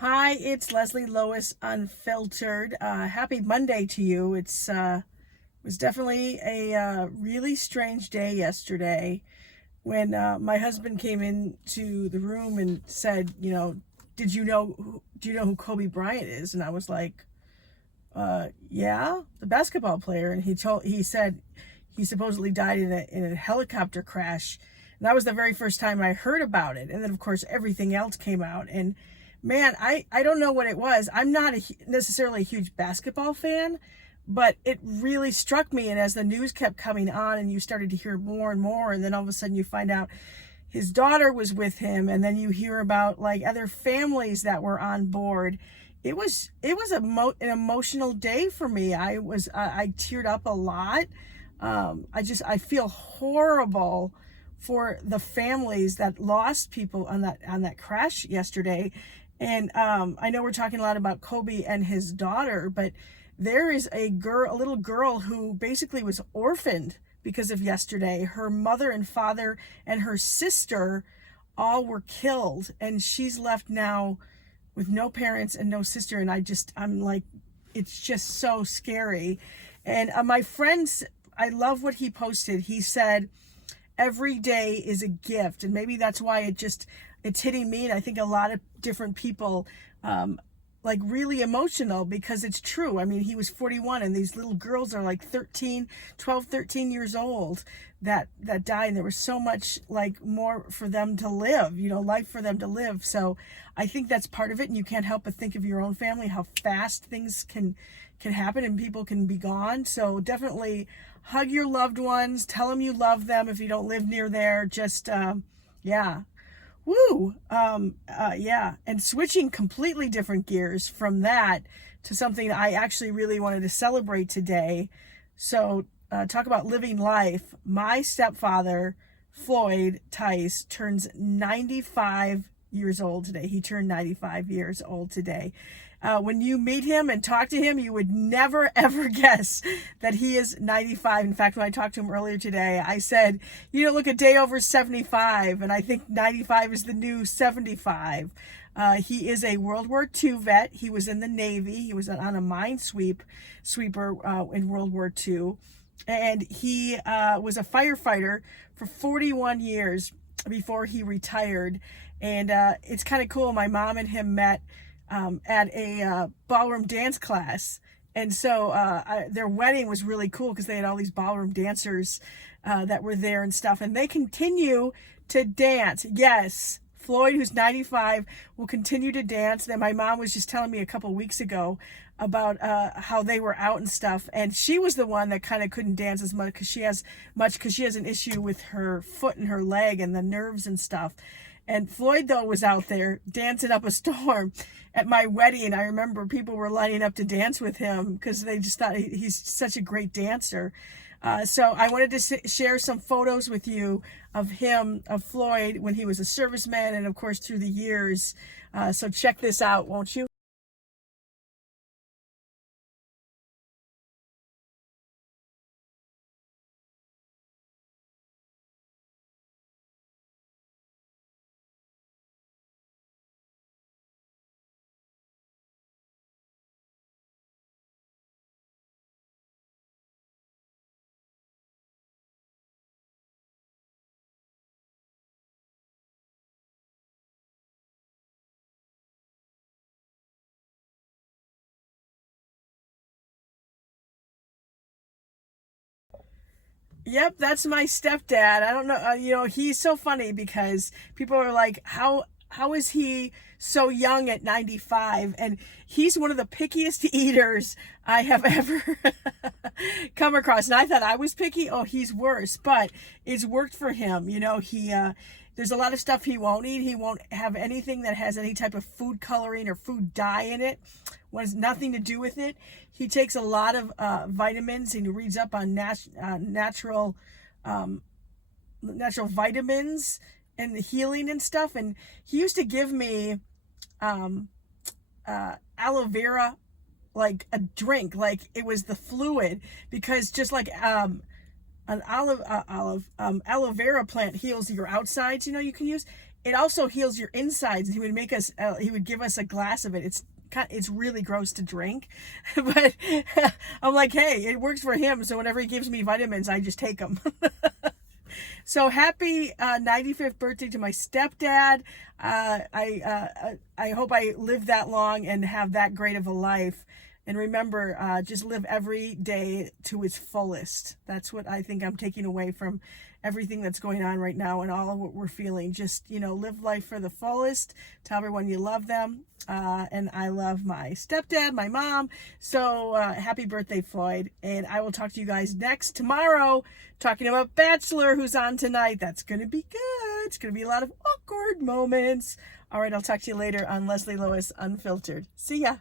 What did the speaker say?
Hi, it's Leslie Lois Unfiltered. Happy Monday to you. Was definitely a really strange day yesterday when my husband came into the room and said, do you know who Kobe Bryant is? And I was like, yeah, the basketball player. And he said he supposedly died in a helicopter crash. And that was the very first time I heard about it. And then of course everything else came out. And man, I don't know what it was. I'm not necessarily a huge basketball fan, but it really struck me. And as the news kept coming on and you started to hear more and more, and then all of a sudden you find out his daughter was with him, and then you hear about like other families that were on board. An emotional day for me. I teared up a lot. I feel horrible for the families that lost people on that crash yesterday. And I know we're talking a lot about Kobe and his daughter, but there is a little girl who basically was orphaned because of yesterday. Her mother and father and her sister all were killed, and she's left now with no parents and no sister. And I'm like, it's just so scary. And my friends, I love what he posted. He said, every day is a gift. And maybe that's why it's hitting me. And I think a lot of different people, like really emotional, because it's true. I mean, he was 41 and these little girls are like 12, 13 years old that died. And there was so much like more for them to live, life for them to live. So I think that's part of it. And you can't help but think of your own family, how fast things can happen and people can be gone. So definitely hug your loved ones, tell them you love them if you don't live near there. Just, yeah. Woo! Yeah. And switching completely different gears from that to something I actually really wanted to celebrate today. So, talk about living life. My stepfather, Floyd Tice, turns 95 years old today. He turned 95 years old today. When you meet him and talk to him, you would never, ever guess that he is 95. In fact, when I talked to him earlier today, I said, you don't look a day over 75, and I think 95 is the new 75. He is a World War II vet. He was in the Navy. He was on a sweeper in World War II. And he was a firefighter for 41 years before he retired. And it's kind of cool. My mom and him met at a ballroom dance class. And so their wedding was really cool because they had all these ballroom dancers that were there and stuff. And they continue to dance. Yes, Floyd, who's 95, will continue to dance. Then my mom was just telling me a couple weeks ago about how they were out and stuff. And she was the one that kind of couldn't dance as much because she has an issue with her foot and her leg and the nerves and stuff. And Floyd, though, was out there dancing up a storm. At my wedding, I remember people were lining up to dance with him because they just thought he's such a great dancer. So I wanted to share some photos with you of Floyd, when he was a serviceman and, of course, through the years. So check this out, won't you? Yep, that's my stepdad. I don't know, he's so funny because people are like, how is he so young at 95? And he's one of the pickiest eaters I have ever come across. And I thought I was picky. Oh, he's worse, but it's worked for him. There's a lot of stuff he won't eat. He won't have anything that has any type of food coloring or food dye in it. Has nothing to do with it. He takes a lot of vitamins, and he reads up on natural vitamins and the healing and stuff. And he used to give me aloe vera, like a drink, like it was the fluid, because just like aloe vera plant heals your outsides, you can use. It also heals your insides. He would make us, he would give us a glass of it. It's really gross to drink, but I'm like, hey, it works for him. So whenever he gives me vitamins, I just take them. So happy 95th birthday to my stepdad. I hope I live that long and have that great of a life. And remember, just live every day to its fullest. That's what I think I'm taking away from everything that's going on right now and all of what we're feeling. Just, live life for the fullest. Tell everyone you love them. And I love my stepdad, my mom. So happy birthday, Floyd. And I will talk to you guys tomorrow, talking about Bachelor, who's on tonight. That's going to be good. It's going to be a lot of awkward moments. All right, I'll talk to you later on Leslie Lois Unfiltered. See ya.